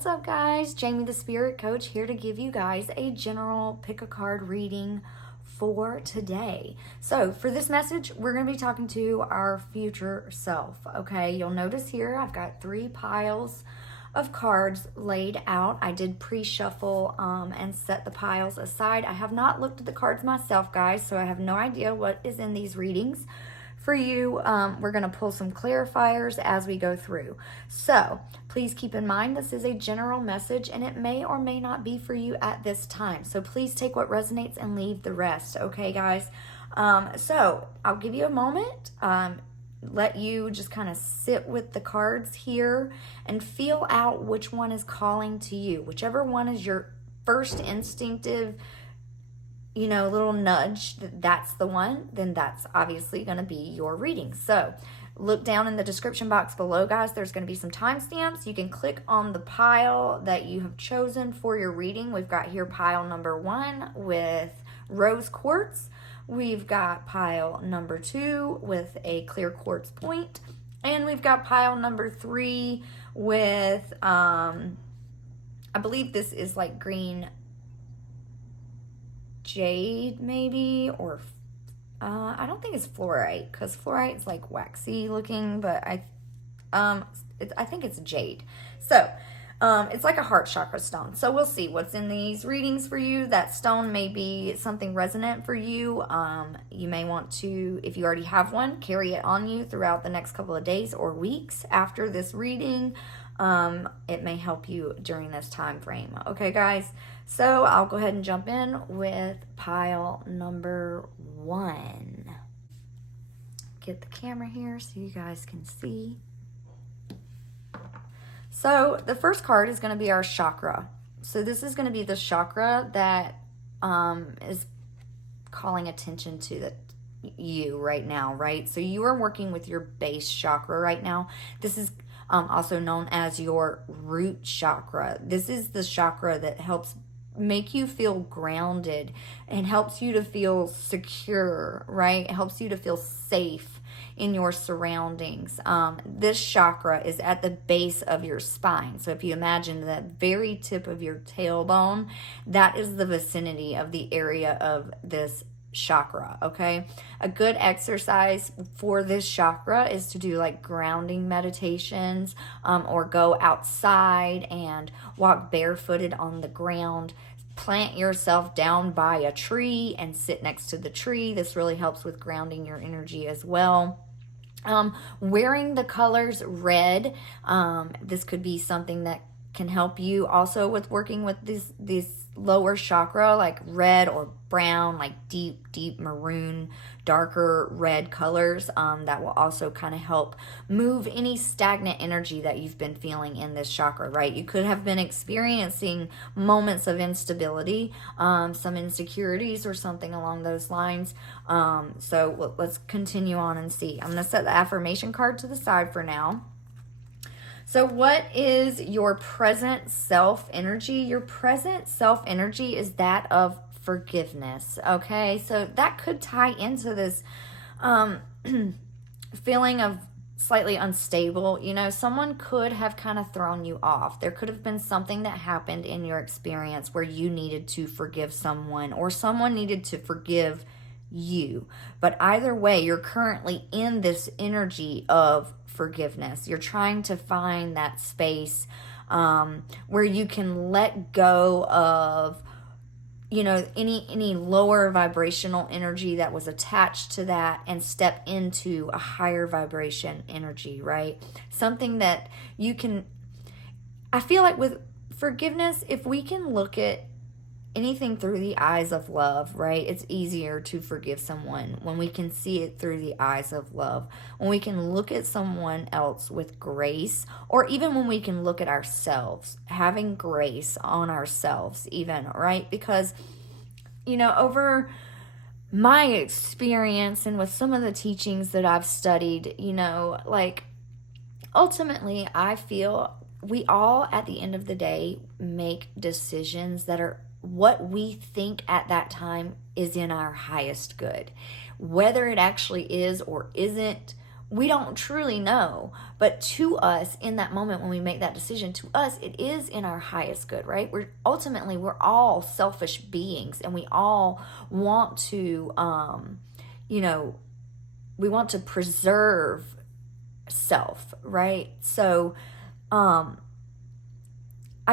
What's up, guys? Jamie the Spirit Coach here to give you guys a general pick a card reading for today. So for this message, we're going to be talking to our future self. Okay, you'll notice here I've got 3 piles of cards laid out. I did pre-shuffle and set the piles aside. I have not looked at the cards myself, guys, so I have no idea what is in these readings. For you, we're going to pull some clarifiers as we go through. So please keep in mind this is a general message and it may or may not be for you at this time. So please take what resonates and leave the rest. Okay, guys? So I'll give you a moment. Let you just kind of sit with the cards here and feel out which one is calling to you. Whichever one is your first instinctive little nudge, that's the one, then that's obviously going to be your reading. So look down in the description box below, guys. There's going to be some timestamps. You can click on the pile that you have chosen for your reading. We've got here pile number 1 with rose quartz. We've got pile number 2 with a clear quartz point. And we've got pile number 3 with, I believe this is like green jade maybe, or I don't think it's fluorite, because fluorite is like waxy looking, but I think it's jade. So it's like a heart chakra stone. So we'll see what's in these readings for you. That stone may be something resonant for you. You may want to, if you already have one, carry it on you throughout the next couple of days or weeks after this reading. It may help you during this time frame. Okay, guys? So I'll go ahead and jump in with pile number 1. Get the camera here so you guys can see. So the first card is going to be our chakra. So this is going to be the chakra that is calling attention to you right now, right? So you are working with your base chakra right now. This is also known as your root chakra. This is the chakra that helps make you feel grounded and helps you to feel secure, right? It helps you to feel safe in your surroundings. This chakra is at the base of your spine. So if you imagine that very tip of your tailbone, that is the vicinity of the area of this chakra. Okay, a good exercise for this chakra is to do like grounding meditations, or go outside and walk barefooted on the ground. Plant yourself down by a tree and sit next to the tree. This really helps with grounding your energy as well. Wearing the colors red, this could be something that can help you also with working with this lower chakra, like red or brown, like deep maroon, darker red colors, that will also kind of help move any stagnant energy that you've been feeling in this chakra, right? You could have been experiencing moments of instability, some insecurities or something along those lines. So let's continue on and see. I'm going to set the affirmation card to the side for now. So what is your present self energy? Your present self energy is that of forgiveness, okay? So that could tie into this feeling of slightly unstable. Someone could have kind of thrown you off. There could have been something that happened in your experience where you needed to forgive someone or someone needed to forgive you. But either way, you're currently in this energy of forgiveness. You're trying to find that space where you can let go of any lower vibrational energy that was attached to that and step into a higher vibration energy, right? Something that you can, I feel like with forgiveness, if we can look at anything through the eyes of love, right? It's easier to forgive someone when we can see it through the eyes of love, when we can look at someone else with grace, or even when we can look at ourselves, having grace on ourselves even, right? Because, over my experience and with some of the teachings that I've studied, ultimately I feel we all at the end of the day make decisions that are what we think at that time is in our highest good. Whether it actually is or isn't, we don't truly know, but to us in that moment when we make that decision, to us it is in our highest good, right? We're all selfish beings, and we all want to we want to preserve self, right? So I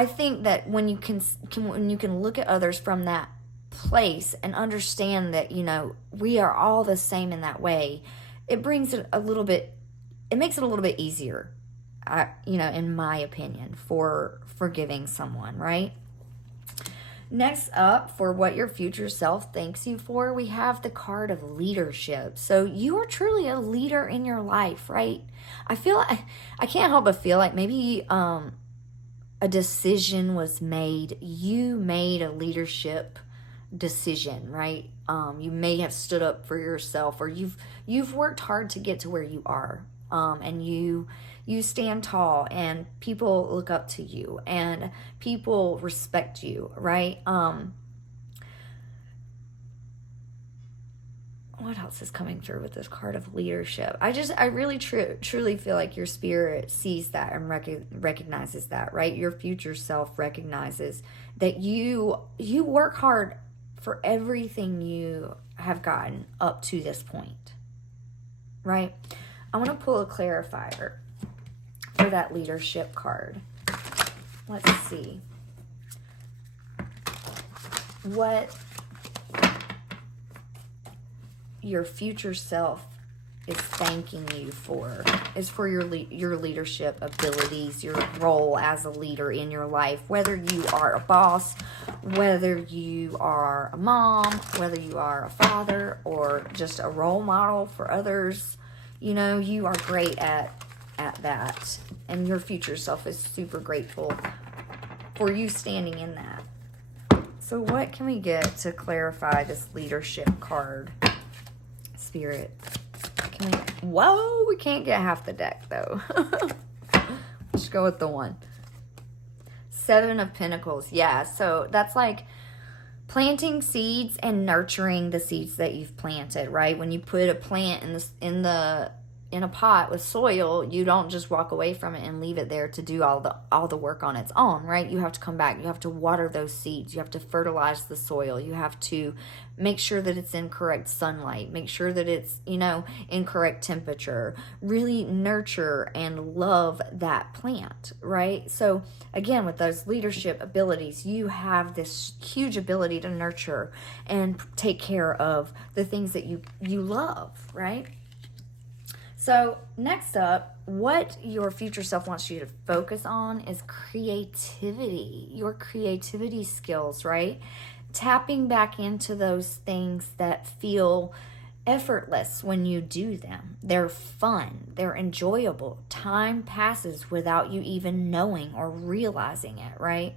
think that when you can look at others from that place and understand that we are all the same in that way, it makes it a little bit easier, in my opinion, for forgiving someone, right? Next up, for what your future self thanks you for, we have the card of leadership. So you are truly a leader in your life, right? I can't help but feel like maybe a decision was made. You made a leadership decision, right? You may have stood up for yourself, or you've worked hard to get to where you are, and you stand tall, and people look up to you, and people respect you, right? What else is coming through with this card of leadership? I really truly feel like your spirit sees that and recognizes that, right? Your future self recognizes that you work hard for everything you have gotten up to this point, right? I want to pull a clarifier for that leadership card. Let's see what your future self is thanking you for. Is for your leadership abilities, your role as a leader in your life, whether you are a boss, whether you are a mom, whether you are a father, or just a role model for others. You are great at that, and your future self is super grateful for you standing in that. So what can we get to clarify this leadership card, Spirit? We can't get half the deck though. Let's go with the one. 7 of Pentacles. Yeah, so that's like planting seeds and nurturing the seeds that you've planted, right? When you put a plant in a pot with soil, you don't just walk away from it and leave it there to do all the work on its own, right? You have to come back. You have to water those seeds. You have to fertilize the soil. You have to make sure that it's in correct sunlight. Make sure that it's, in correct temperature. Really nurture and love that plant, right? So again, with those leadership abilities, you have this huge ability to nurture and take care of the things that you love, right? So next up, what your future self wants you to focus on is creativity, your creativity skills, right? Tapping back into those things that feel effortless when you do them. They're fun, they're enjoyable. Time passes without you even knowing or realizing it, right?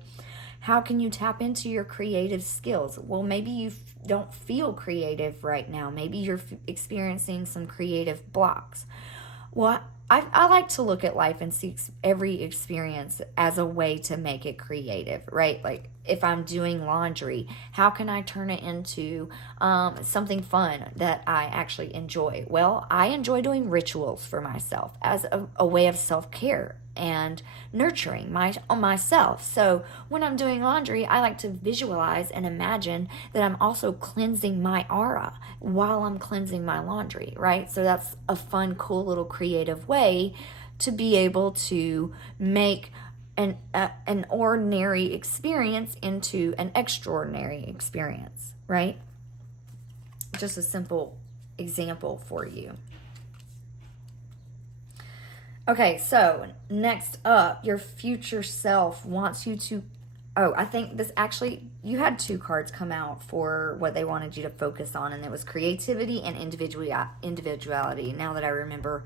How can you tap into your creative skills? Well, maybe you don't feel creative right now. Maybe you're experiencing some creative blocks. Well, I like to look at life and see every experience as a way to make it creative, right? Like if I'm doing laundry, how can I turn it into something fun that I actually enjoy? Well, I enjoy doing rituals for myself as a way of self-care and nurturing myself. So when I'm doing laundry, I like to visualize and imagine that I'm also cleansing my aura while I'm cleansing my laundry, right? So that's a fun, cool little creative way to be able to make an ordinary experience into an extraordinary experience, right? Just a simple example for you. Okay, so next up, your future self wants you to... Oh, I think this actually... You had 2 cards come out for what they wanted you to focus on, and it was creativity and individuality, now that I remember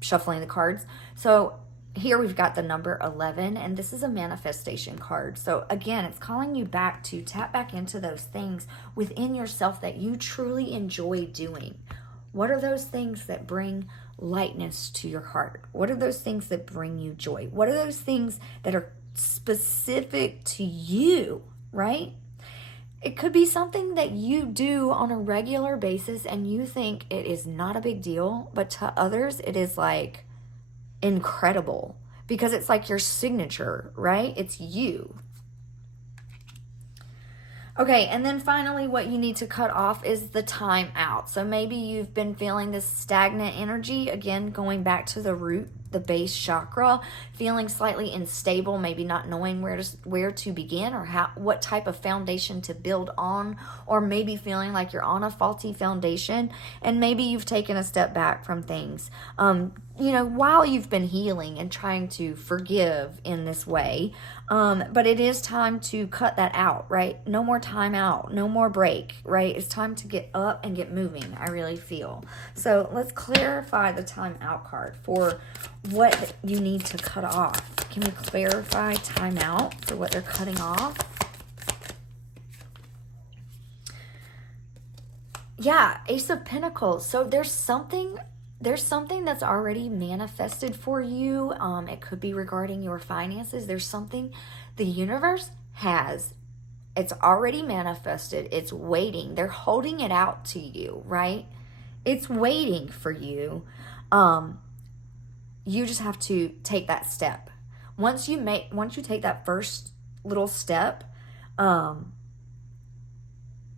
shuffling the cards. So here we've got the number 11, and this is a manifestation card. So again, it's calling you back to tap back into those things within yourself that you truly enjoy doing. What are those things that bring lightness to your heart? What are those things that bring you joy? What are those things that are specific to you, right? It could be something that you do on a regular basis and you think it is not a big deal, but to others it is like incredible because it's like your signature, right? It's you. Okay, and then finally what you need to cut off is the time out. So maybe you've been feeling this stagnant energy, again, going back to the root, the base chakra, feeling slightly unstable, maybe not knowing where to begin or what type of foundation to build on, or maybe feeling like you're on a faulty foundation and maybe you've taken a step back from things. While you've been healing and trying to forgive in this way. But it is time to cut that out, right? No more time out, no more break, right? It's time to get up and get moving, I really feel. So let's clarify the time out card for what you need to cut off. Can we clarify time out for what they're cutting off? Yeah, Ace of Pentacles. So there's something that's already manifested for you. It could be regarding your finances. There's something the universe has. It's already manifested. It's waiting. They're holding it out to you, right? It's waiting for you. You just have to take that step. Once you take that first little step,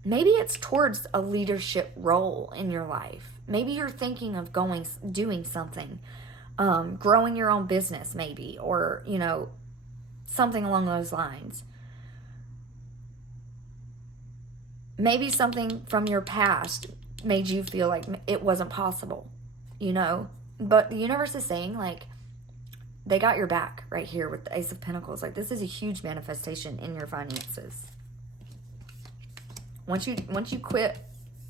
maybe it's towards a leadership role in your life. Maybe you're thinking of doing something, growing your own business maybe, or, something along those lines. Maybe something from your past made you feel like it wasn't possible, But the universe is saying, like, they got your back right here with the Ace of Pentacles. Like, this is a huge manifestation in your finances. Once you quit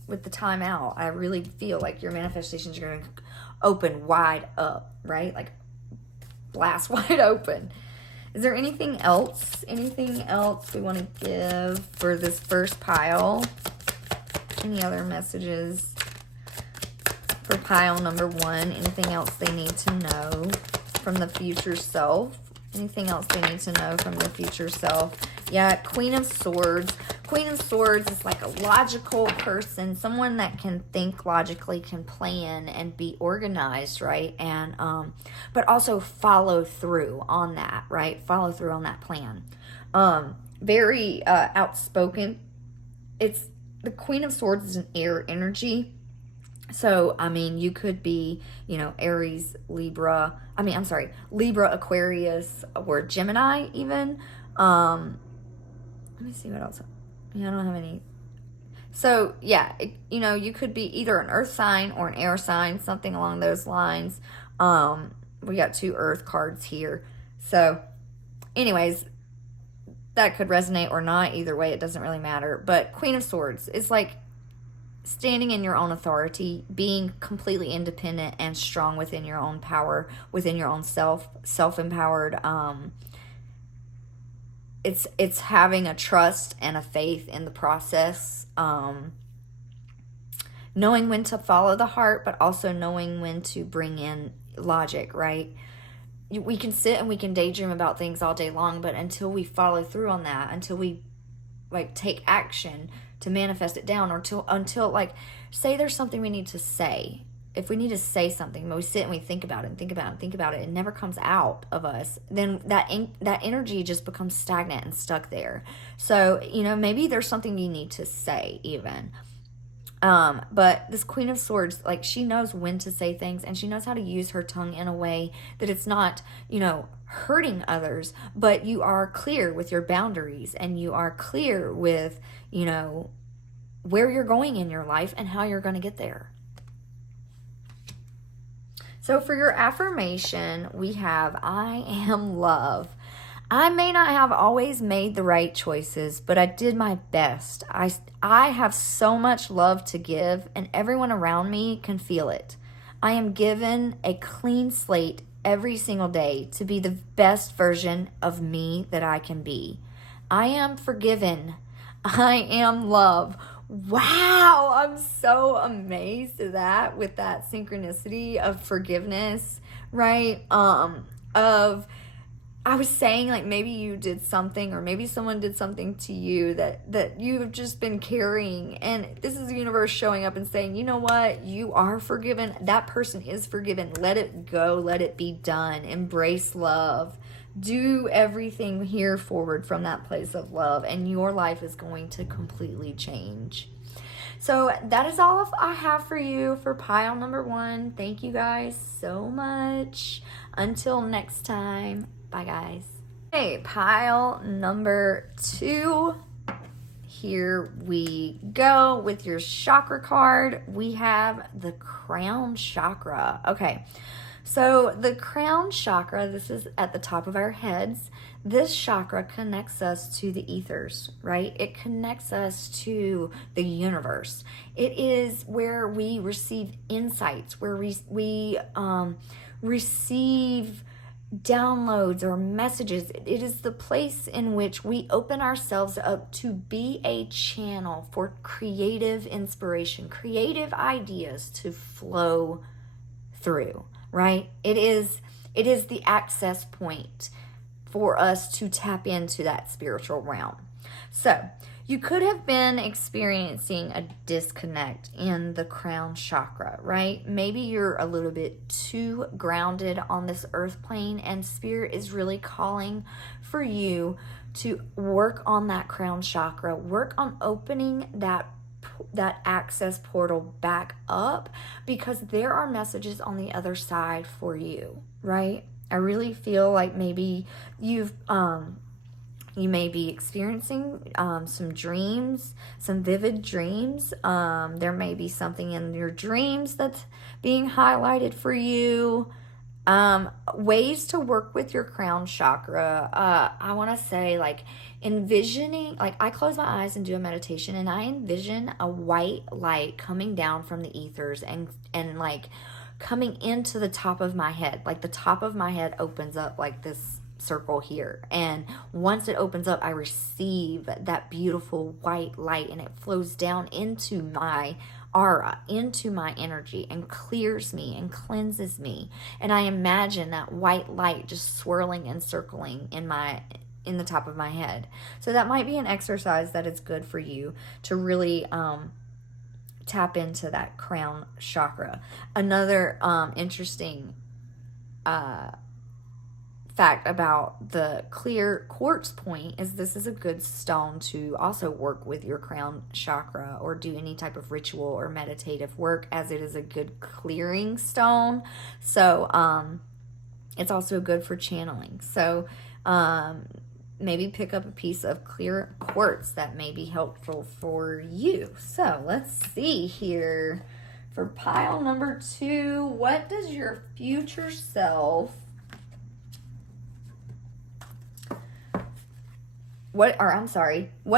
with the time out, I really feel like your manifestations are going to open wide up, right? Like blast wide open. Is there anything else? Anything else we want to give for this first pile? Any other messages for pile number 1? Anything else they need to know from the future self? Anything else they need to know from their future self? Yeah, Queen of Swords. Queen of Swords is like a logical person, someone that can think logically, can plan and be organized, right? And but also follow through on that, right? Follow through on that plan. Very outspoken. It's the Queen of Swords is an air energy. So, you could be, Aries, Libra, Aquarius, or Gemini even. Let me see what else. I don't have any. So, yeah, you could be either an earth sign or an air sign, something along those lines. We got 2 earth cards here. So, anyways, that could resonate or not. Either way, it doesn't really matter. But Queen of Swords is like standing in your own authority, being completely independent and strong within your own power, within your own self-empowered. It's having a trust and a faith in the process, knowing when to follow the heart, but also knowing when to bring in logic, right? We can sit and we can daydream about things all day long, but until we follow through on that, until we take action to manifest it down, or until say there's something we need to say. If we need to say something, but we sit and we think about it and think about it and think about it, it never comes out of us, then that energy just becomes stagnant and stuck there. So, maybe there's something you need to say even. But this Queen of Swords, she knows when to say things, and she knows how to use her tongue in a way that it's not, hurting others, but you are clear with your boundaries, and you are clear with, where you're going in your life and how you're going to get there. So for your affirmation, we have, I am love. I may not have always made the right choices, but I did my best. I have so much love to give, and everyone around me can feel it. I am given a clean slate every single day to be the best version of me that I can be. I am forgiven. I am love. Wow, I'm so amazed at that, with that synchronicity of forgiveness, right? Of I was saying, like, maybe you did something, or maybe someone did something to you that you've just been carrying, and this is the universe showing up and saying, you know what, you are forgiven, that person is forgiven, let it go, let it be done, embrace love, do everything here forward from that place of love, and your life is going to completely change. So that is all I have for you for pile number 1. Thank you guys so much. Until next time, bye guys. Okay, pile number 2. Here we go with your chakra card. We have the crown chakra. Okay, so the crown chakra, this is at the top of our heads. This chakra connects us to the ethers, right? It connects us to the universe. It is where we receive insights, where we receive downloads or messages. It is the place in which we open ourselves up to be a channel for creative inspiration, creative ideas to flow through, right? It is the access point for us to tap into that spiritual realm. So you could have been experiencing a disconnect in the crown chakra, right? Maybe you're a little bit too grounded on this earth plane, and spirit is really calling for you to work on that crown chakra, work on opening that access portal back up, because there are messages on the other side for you, right? I really feel like maybe you may be experiencing some dreams, some vivid dreams. There may be something in your dreams that's being highlighted for you. Ways to work with your crown chakra. I want to say, like, envisioning, like, I close my eyes and do a meditation, and I envision a white light coming down from the ethers and like coming into the top of my head. Like, the top of my head opens up like this circle here, and once it opens up, I receive that beautiful white light, and it flows down into my aura, into my energy, and clears me and cleanses me. And I imagine that white light just swirling and circling in the top of my head. So that might be an exercise that is good for you to really tap into that crown chakra. Another interesting fact about the clear quartz point is this is a good stone to also work with your crown chakra or do any type of ritual or meditative work, as it is a good clearing stone. So it's also good for channeling. So maybe pick up a piece of clear quartz that may be helpful for you. So let's see here for pile number 2. What does your future self, what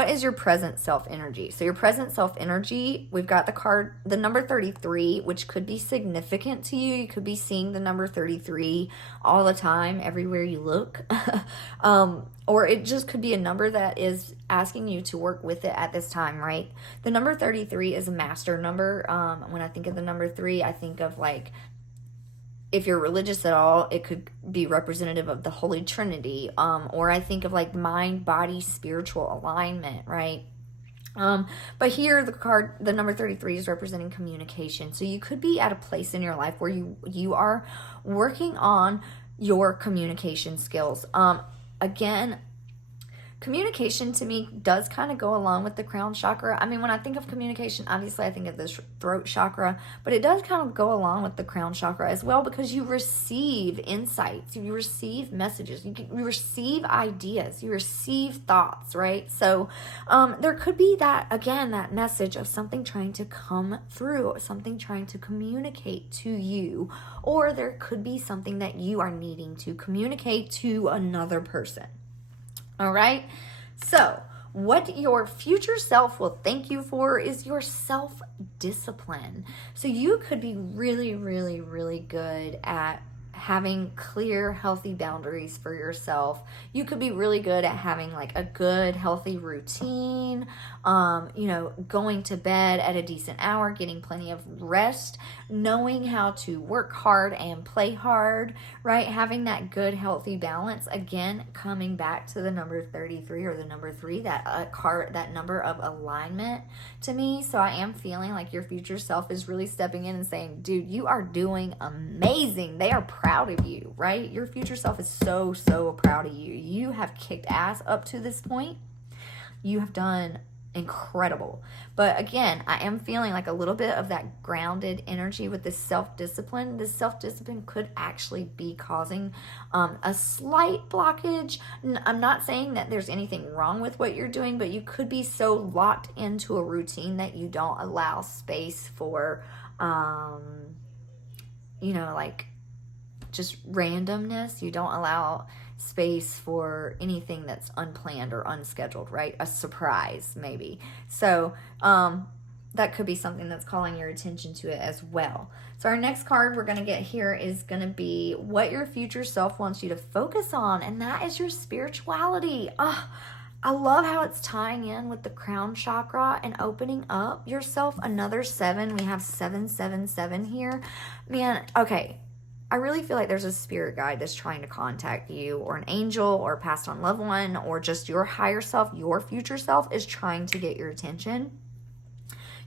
is your present self energy? So your present self energy, we've got the card, the number 33, which could be significant to you. You could be seeing the number 33 all the time, everywhere you look. Or it just could be a number that is asking you to work with it at this time, right? The number 33 is a master number. When I think of the number 3, I think of, like, if you're religious at all, it could be representative of the Holy Trinity. Or I think of, like, mind, body, spiritual alignment, right? But here the number 33 is representing communication. So you could be at a place in your life where you are working on your communication skills. Again, communication to me does kind of go along with the crown chakra. I mean, when I think of communication, obviously I think of the throat chakra, but it does kind of go along with the crown chakra as well, because you receive insights, you receive messages, you receive ideas, you receive thoughts, right? So there could be that, again, that message of something trying to come through, something trying to communicate to you, or there could be something that you are needing to communicate to another person. All right. So what your future self will thank you for is your self-discipline. So you could be really, really, really good at having clear, healthy boundaries for yourself. You could be really good at having like a good, healthy routine, going to bed at a decent hour, getting plenty of rest, knowing how to work hard and play hard, right? Having that good, healthy balance. Again, coming back to the number 33 or the number 3, that number of alignment to me. So I am feeling like your future self is really stepping in and saying, dude, you are doing amazing. They are proud of you, right? Your future self is so, so proud of you. You have kicked ass up to this point. You have done incredible. But again, I am feeling like a little bit of that grounded energy with this self-discipline. This self-discipline could actually be causing a slight blockage. I'm not saying that there's anything wrong with what you're doing, but you could be so locked into a routine that you don't allow space for like just randomness. You don't allow space for anything that's unplanned or unscheduled, right? A surprise, maybe. So that could be something that's calling your attention to it as well. So our next card we're going to get here is going to be what your future self wants you to focus on, and that is your spirituality. I love how it's tying in with the crown chakra and opening up yourself. Another 7. We have 777 here. Man, okay. I really feel like there's a spirit guide that's trying to contact you, or an angel, or a passed on loved one, or just your higher self, your future self is trying to get your attention.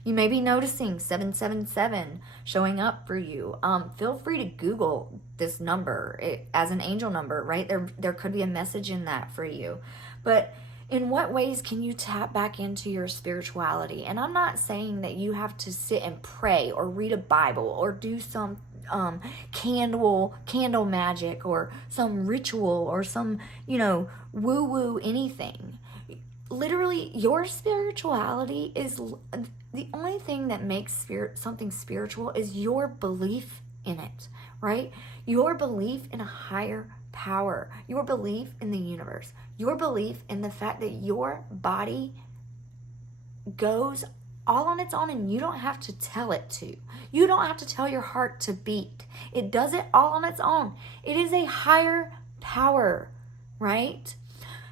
You may be noticing 777 showing up for you. Feel free to Google this number as an angel number, right? There could be a message in that for you. But in what ways can you tap back into your spirituality? And I'm not saying that you have to sit and pray or read a Bible or do some candle magic or some ritual or some, woo-woo anything. Literally, your spirituality is the only thing that makes something spiritual is your belief in it, right? Your belief in a higher power, your belief in the universe, your belief in the fact that your body goes all on its own and you don't have to tell it to. You don't have to tell your heart to beat. It does it all on its own. It is a higher power, right?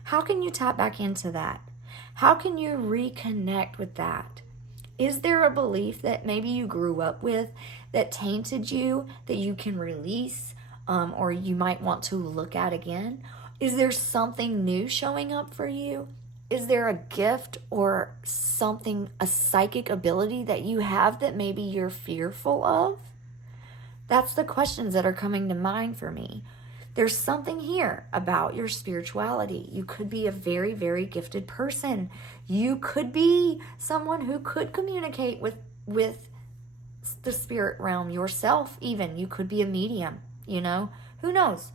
How can you tap back into that? How can you reconnect with that? Is there a belief that maybe you grew up with that tainted you that you can release, or you might want to look at again? Is there something new showing up for you? Is there a gift or something, a psychic ability that you have that maybe you're fearful of? That's the questions that are coming to mind for me. There's something here about your spirituality. You could be a very, very gifted person. You could be someone who could communicate with the spirit realm yourself even. You could be a medium, who knows?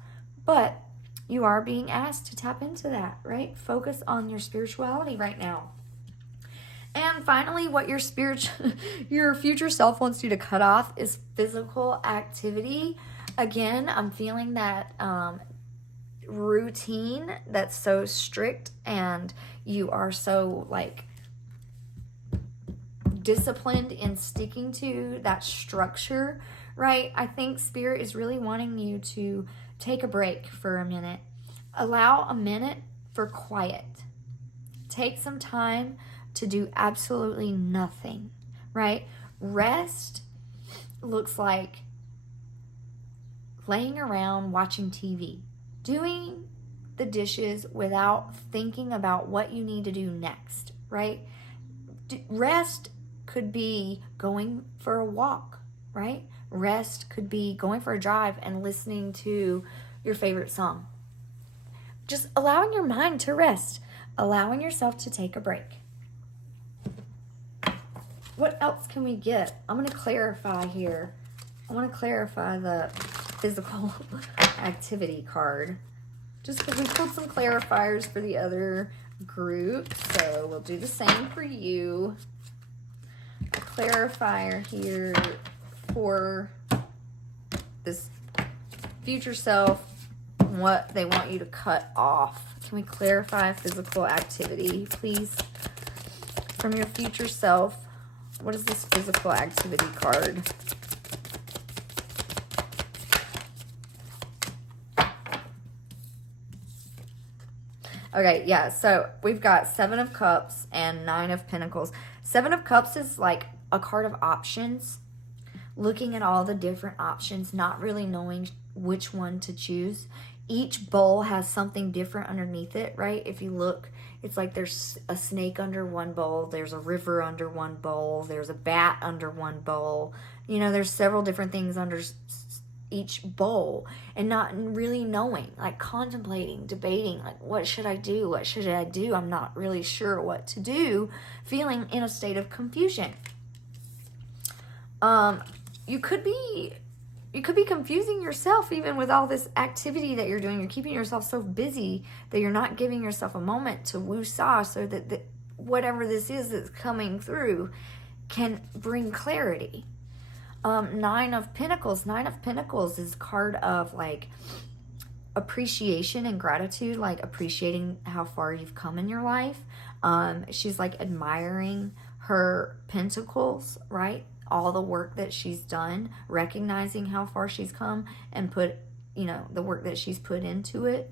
But you are being asked to tap into that, right? Focus on your spirituality right now. And finally, what your future self wants you to cut off is physical activity. Again, I'm feeling that routine that's so strict and you are so disciplined in sticking to that structure, right? I think Spirit is really wanting you to take a break for a minute. Allow a minute for quiet. Take some time to do absolutely nothing, right? Rest looks like laying around watching TV, doing the dishes without thinking about what you need to do next, right? Rest could be going for a walk, right? Rest could be going for a drive and listening to your favorite song. Just allowing your mind to rest, allowing yourself to take a break. What else can we get? I'm going to clarify here. I want to clarify the physical activity card. Just because we pulled some clarifiers for the other group. So we'll do the same for you. A clarifier here for this future self, what they want you to cut off. Can we clarify physical activity, please? From your future self, what is this physical activity card? Okay, yeah, so we've got Seven of Cups and Nine of Pentacles. Seven of Cups is like a card of options, looking at all the different options, not really knowing which one to choose. Each bowl has something different underneath it, right? If you look, it's like there's a snake under one bowl, there's a river under one bowl, there's a bat under one bowl. You know, there's several different things under each bowl, and not really knowing, like contemplating, debating, like what should I do? What should I do? I'm not really sure what to do, feeling in a state of confusion. You could be confusing yourself even with all this activity that you're doing. You're keeping yourself so busy that you're not giving yourself a moment to woo-saw, so that whatever this is that's coming through can bring clarity. Nine of Pentacles. Nine of Pentacles is a card of like appreciation and gratitude, like appreciating how far you've come in your life. She's like admiring her pentacles, right? All the work that she's done, recognizing how far she's come and put, you know, the work that she's put into it.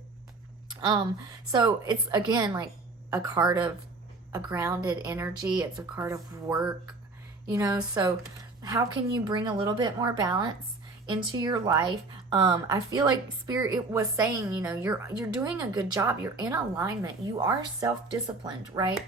So it's again like a card of a grounded energy. It's a card of work, you know, so how can you bring a little bit more balance into your life? I feel like Spirit, it was saying, you know, you're doing a good job. You're in alignment. You are self-disciplined, right?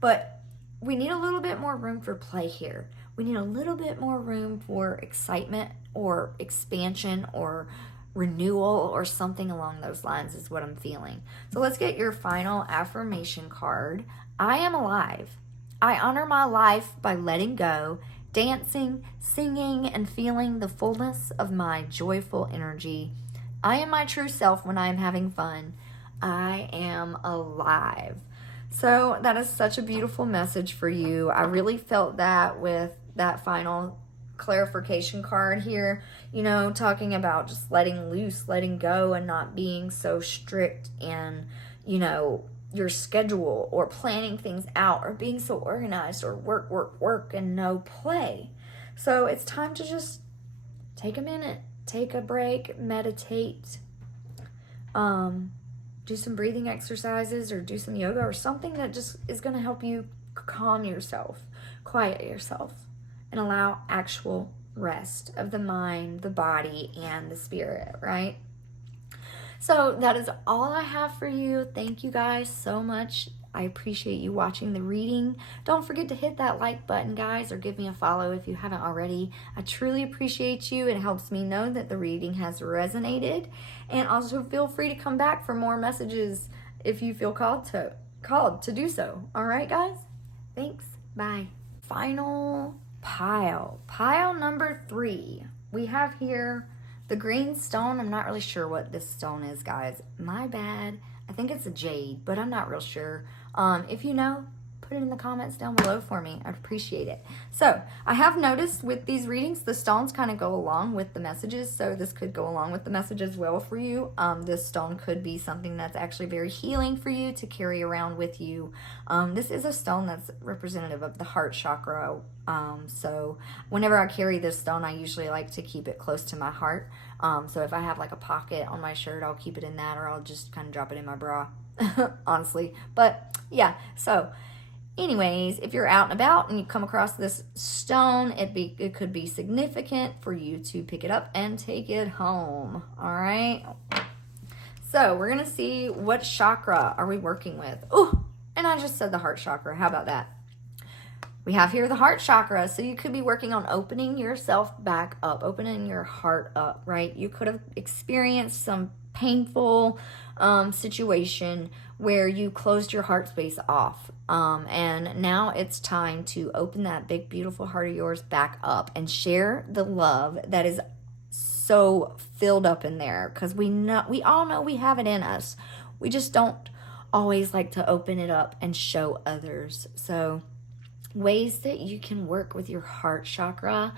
But we need a little bit more room for play here. We need a little bit more room for excitement or expansion or renewal or something along those lines is what I'm feeling. So let's get your final affirmation card. I am alive. I honor my life by letting go, dancing, singing, and feeling the fullness of my joyful energy. I am my true self when I am having fun. I am alive. So that is such a beautiful message for you. I really felt that with that final clarification card here, you know, talking about just letting loose, letting go, and not being so strict in, you know, your schedule or planning things out or being so organized or work and no play. So it's time to just take a minute, take a break, meditate, do some breathing exercises or do some yoga or something that just is going to help you calm yourself, quiet yourself, and allow actual rest of the mind, the body, and the spirit, right? So that is all I have for you. Thank you guys so much. I appreciate you watching the reading. Don't forget to hit that like button, guys, or give me a follow if you haven't already. I truly appreciate you. It helps me know that the reading has resonated. And also feel free to come back for more messages if you feel called to do so. All right, guys? Thanks. Bye. Final pile. Pile number 3. We have here the green stone. I'm not really sure what this stone is, guys. My bad. I think it's a jade, but I'm not real sure. If you know, put it in the comments down below for me. I'd appreciate it. So I have noticed with these readings, the stones kind of go along with the messages. So this could go along with the message as well for you. This stone could be something that's actually very healing for you to carry around with you. This is a stone that's representative of the heart chakra. So whenever I carry this stone, I usually like to keep it close to my heart. So if I have like a pocket on my shirt, I'll keep it in that, or I'll just kind of drop it in my bra, honestly. But yeah, so anyways, if you're out and about and you come across this stone, it could be significant for you to pick it up and take it home. All right. So we're going to see what chakra are we working with. Oh, and I just said the heart chakra. How about that? We have here the heart chakra. So you could be working on opening yourself back up, opening your heart up, right? You could have experienced some painful situation where you closed your heart space off. And now it's time to open that big, beautiful heart of yours back up and share the love that is so filled up in there. Because we all know we have it in us. We just don't always like to open it up and show others. So ways that you can work with your heart chakra.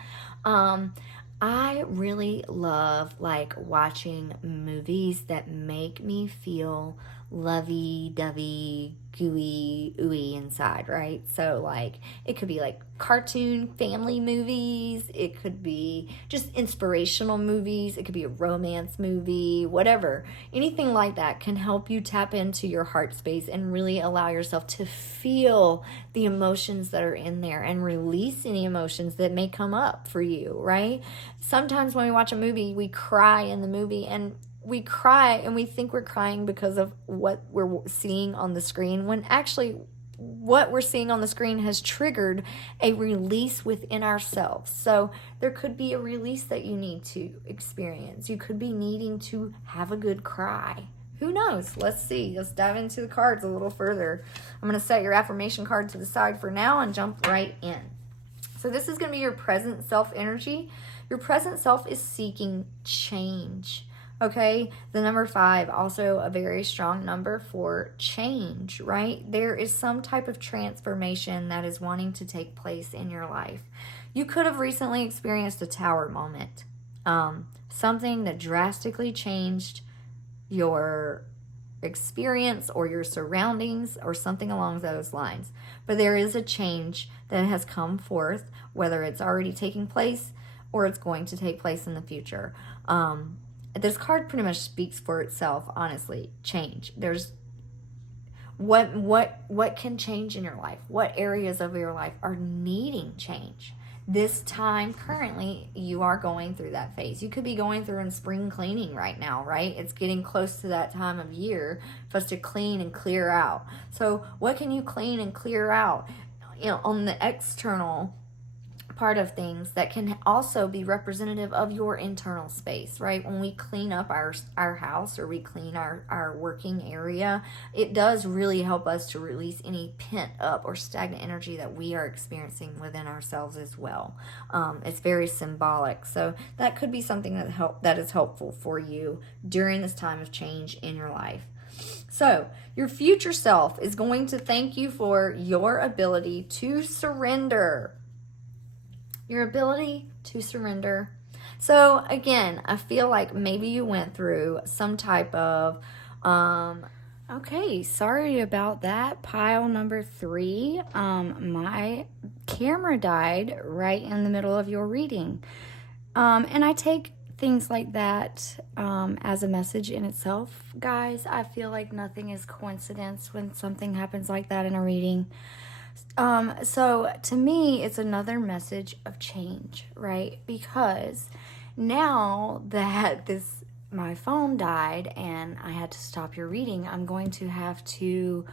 I really love like watching movies that make me feel lovey-dovey, gooey, ooey inside, right? So, like, it could be like cartoon family movies, it could be just inspirational movies, it could be a romance movie, whatever. Anything like that can help you tap into your heart space and really allow yourself to feel the emotions that are in there and release any emotions that may come up for you, right? Sometimes when we watch a movie, we cry in the movie, and we cry and we think we're crying because of what we're seeing on the screen, when actually what we're seeing on the screen has triggered a release within ourselves. So there could be a release that you need to experience. You could be needing to have a good cry. Who knows? Let's see. Let's dive into the cards a little further. I'm going to set your affirmation card to the side for now and jump right in. So this is going to be your present self energy. Your present self is seeking change. Okay, the number 5, also a very strong number for change, right? There is some type of transformation that is wanting to take place in your life. You could have recently experienced a tower moment, something that drastically changed your experience or your surroundings or something along those lines. But there is a change that has come forth, whether it's already taking place or it's going to take place in the future. This card pretty much speaks for itself, honestly. Change. There's what can change in your life? What areas of your life are needing change? This time, currently, you are going through that phase. You could be going through in spring cleaning right now, right? It's getting close to that time of year for us to clean and clear out. So what can you clean and clear out? On the external part of things that can also be representative of your internal space, right? When we clean up our house, or we clean our working area, it does really help us to release any pent up or stagnant energy that we are experiencing within ourselves as well. It's very symbolic. So that could be something that is helpful for you during this time of change in your life. So your future self is going to thank you for your ability to surrender. Your ability to surrender. So again, I feel like maybe you went through some type of, okay, sorry about that. Pile number 3. My camera died right in the middle of your reading. And I take things like that as a message in itself, guys. I feel like nothing is coincidence when something happens like that in a reading. So to me, it's another message of change, right? Because now that my phone died and I had to stop your reading, I'm going to have to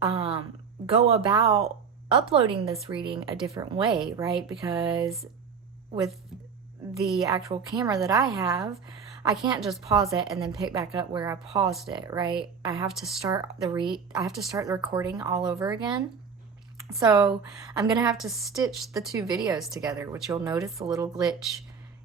go about uploading this reading a different way, right? Because with the actual camera that I have, I can't just pause it and then pick back up where I paused it, right? I have to start the recording all over again. So I'm going to have to stitch the 2 videos together, which you'll notice a little glitch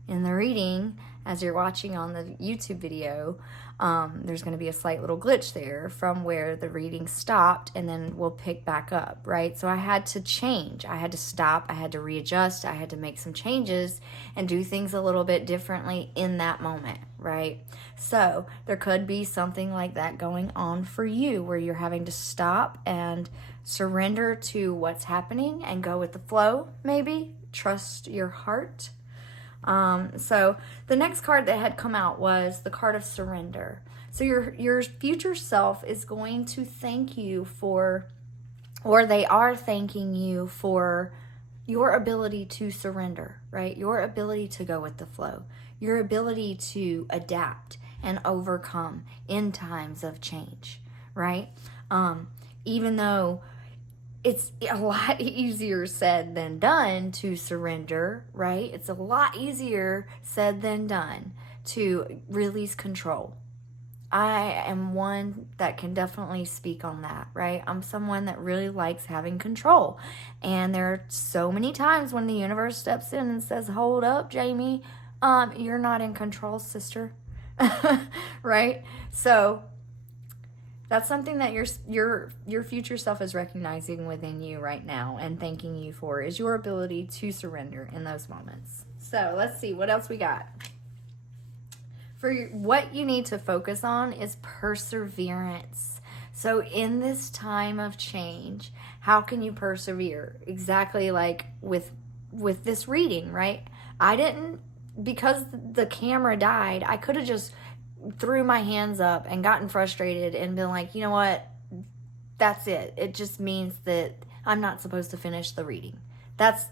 in the reading as you're watching on the YouTube video. There's going to be a slight little glitch there from where the reading stopped, and then we'll pick back up, right? So I had to change. I had to stop. I had to readjust. I had to make some changes and do things a little bit differently in that moment, right? So there could be something like that going on for you, where you're having to stop and surrender to what's happening and go with the flow, maybe. Trust your heart. So the next card that had come out was the card of surrender. So your future self is going to thank you for, or they are thanking you for, your ability to surrender, right? Your ability to go with the flow, your ability to adapt and overcome in times of change, right? Even though it's a lot easier said than done to surrender, right? It's a lot easier said than done to release control. I am one that can definitely speak on that, right? I'm someone that really likes having control. And there are so many times when the universe steps in and says, hold up, Jamie, you're not in control, sister. Right? So that's something that your future self is recognizing within you right now and thanking you for, is your ability to surrender in those moments. So let's see what else we got. For what you need to focus on is perseverance. So in this time of change, how can you persevere? Exactly like with this reading, right? I didn't, because the camera died, I could have just threw my hands up and gotten frustrated and been like, you know what? That's it. It just means that I'm not supposed to finish the reading. That's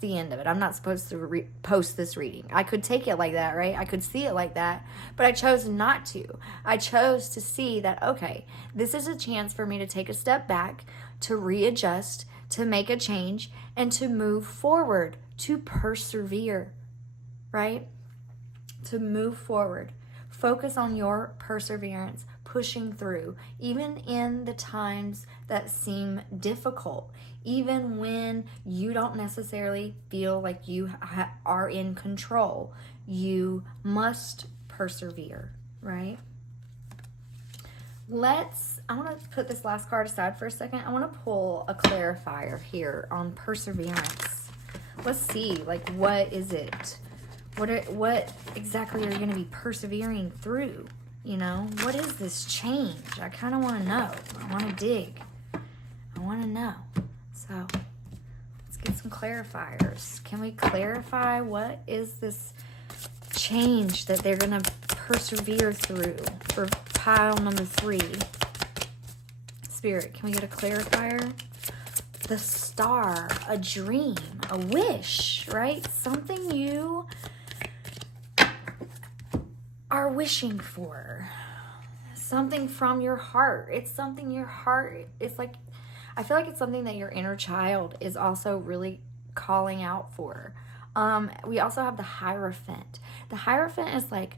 the end of it. I'm not supposed to post this reading. I could take it like that, right? I could see it like that, but I chose not to. I chose to see that, okay, this is a chance for me to take a step back, to readjust, to make a change, and to move forward, to persevere, right? To move forward. Focus on your perseverance, pushing through, even in the times that seem difficult, even when you don't necessarily feel like you are in control. You must persevere, right? I want to put this last card aside for a second. I want to pull a clarifier here on perseverance. Let's see, like, what is it? What exactly are you going to be persevering through? You know, what is this change? I kind of want to know. I want to dig. I want to know. So let's get some clarifiers. Can we clarify what is this change that they're going to persevere through for pile number 3? Spirit, can we get a clarifier? The star, a dream, a wish, right? Something you are wishing for, something from your heart. It's something your heart, it's like, I feel like it's something that your inner child is also really calling out for. We also have the Hierophant. The Hierophant is like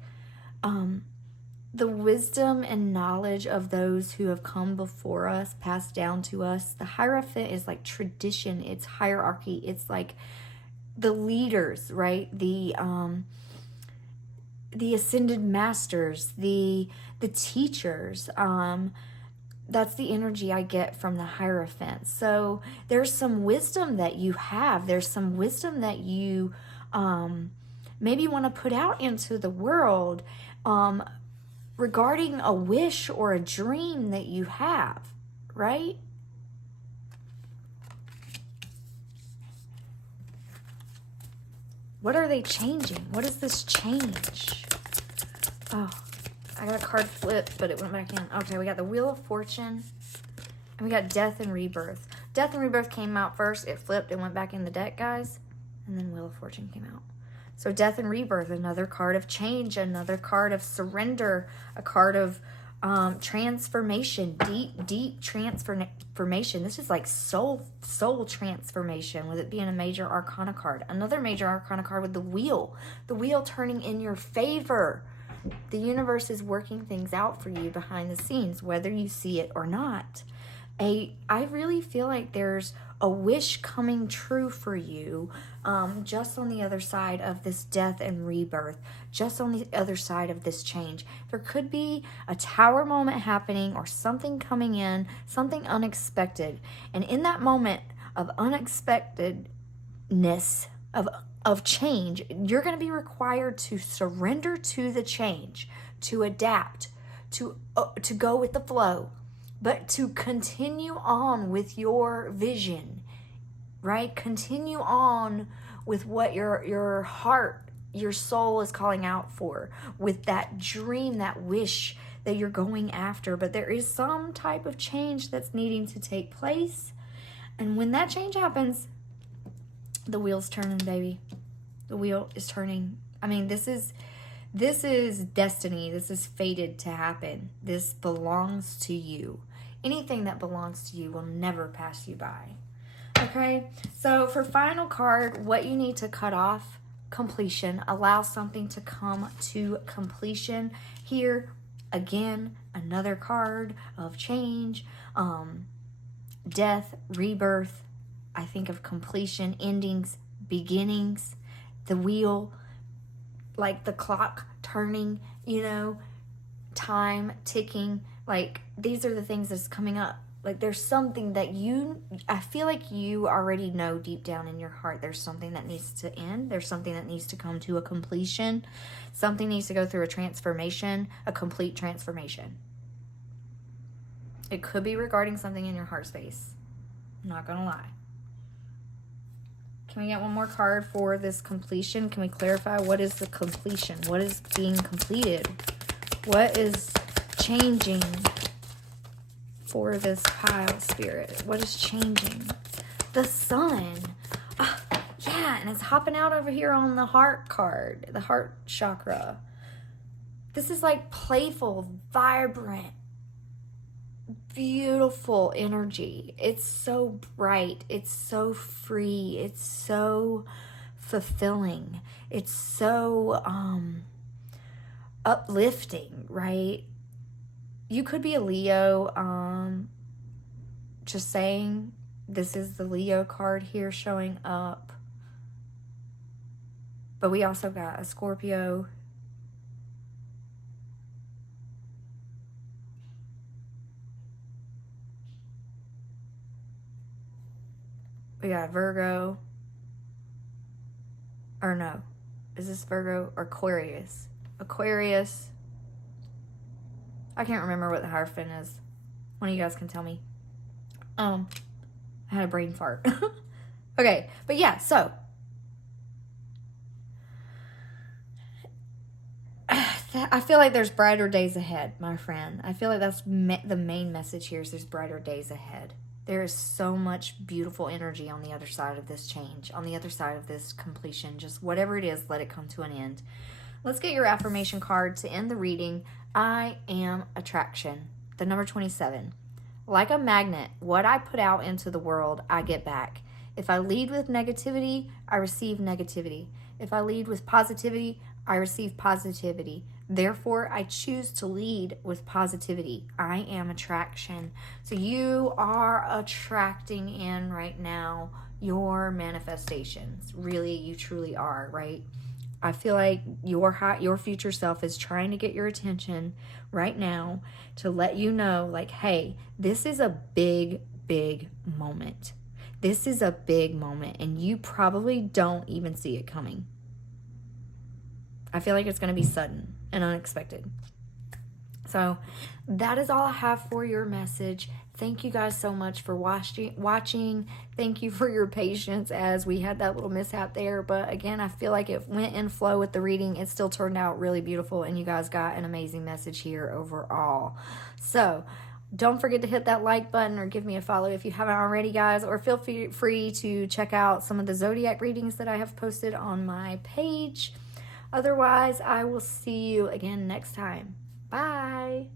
the wisdom and knowledge of those who have come before us, passed down to us. The Hierophant is like tradition, it's hierarchy, it's like the leaders, right? The ascended masters, the teachers. That's the energy I get from the Hierophant. So there's some wisdom that you have. There's some wisdom that you maybe want to put out into the world regarding a wish or a dream that you have, right? What are they changing? What is this change? Oh, I got a card flipped, but it went back in. Okay, we got the Wheel of Fortune, and we got Death and Rebirth. Death and Rebirth came out first. It flipped and went back in the deck, guys. And then Wheel of Fortune came out. So Death and Rebirth, another card of change, another card of surrender, a card of transformation, deep transformation. This is like soul transformation, with it being a major arcana card. Another major arcana card with the wheel turning in your favor. The universe is working things out for you behind the scenes, whether you see it or not. I really feel like there's a wish coming true for you, just on the other side of this death and rebirth, just on the other side of this change. There could be a tower moment happening, or something coming in, something unexpected. And in that moment of unexpectedness, of change, you're going to be required to surrender to the change, to adapt, to go with the flow, but to continue on with your vision, right? Continue on with what your heart, your soul is calling out for, with that dream, that wish that you're going after. But there is some type of change that's needing to take place. And when that change happens, the wheel's turning, baby. The wheel is turning. I mean, this is destiny. This is fated to happen. This belongs to you. Anything that belongs to you will never pass you by. Okay? So for final card, what you need to cut off: completion. Allow something to come to completion. Here, again, another card of change. Death, rebirth. I think of completion, endings, beginnings. The wheel, like the clock turning, time ticking. Like, these are the things that's coming up. Like, there's something that I feel like you already know deep down in your heart. There's something that needs to end. There's something that needs to come to a completion. Something needs to go through a transformation, a complete transformation. It could be regarding something in your heart space. I'm not going to lie. Can we get one more card for this completion? Can we clarify what is the completion? What is being completed? What is changing for this pile, Spirit? What is changing? The sun. Yeah, and it's hopping out over here on the heart card, the heart chakra. This is like playful, vibrant, beautiful energy. It's so bright. It's so free. It's so fulfilling. It's so uplifting, right? You could be a Leo. Just saying, this is the Leo card here showing up. But we also got a Scorpio. We got Virgo. Or no. Is this Virgo or Aquarius? Aquarius. I can't remember what the Hierophant is. One of you guys can tell me. I had a brain fart. Okay, but yeah, so I feel like there's brighter days ahead, my friend. I feel like that's the main message here is there's brighter days ahead. There is so much beautiful energy on the other side of this change, on the other side of this completion. Just whatever it is, let it come to an end. Let's get your affirmation card to end the reading. I am attraction. The number 27. Like a magnet, what I put out into the world, I get back. If I lead with negativity, I receive negativity. If I lead with positivity, I receive positivity. Therefore, I choose to lead with positivity. I am attraction. So you are attracting in right now your manifestations. Really, you truly are, right? I feel like your future self is trying to get your attention right now to let you know, like, hey, this is a big, big moment. This is a big moment, and you probably don't even see it coming. I feel like it's going to be sudden and unexpected. So that is all I have for your message. Thank you guys so much for watching. Thank you for your patience as we had that little mishap there. But again, I feel like it went in flow with the reading. It still turned out really beautiful, and you guys got an amazing message here overall. So don't forget to hit that like button or give me a follow if you haven't already, guys. Or feel free to check out some of the zodiac readings that I have posted on my page. Otherwise, I will see you again next time. Bye.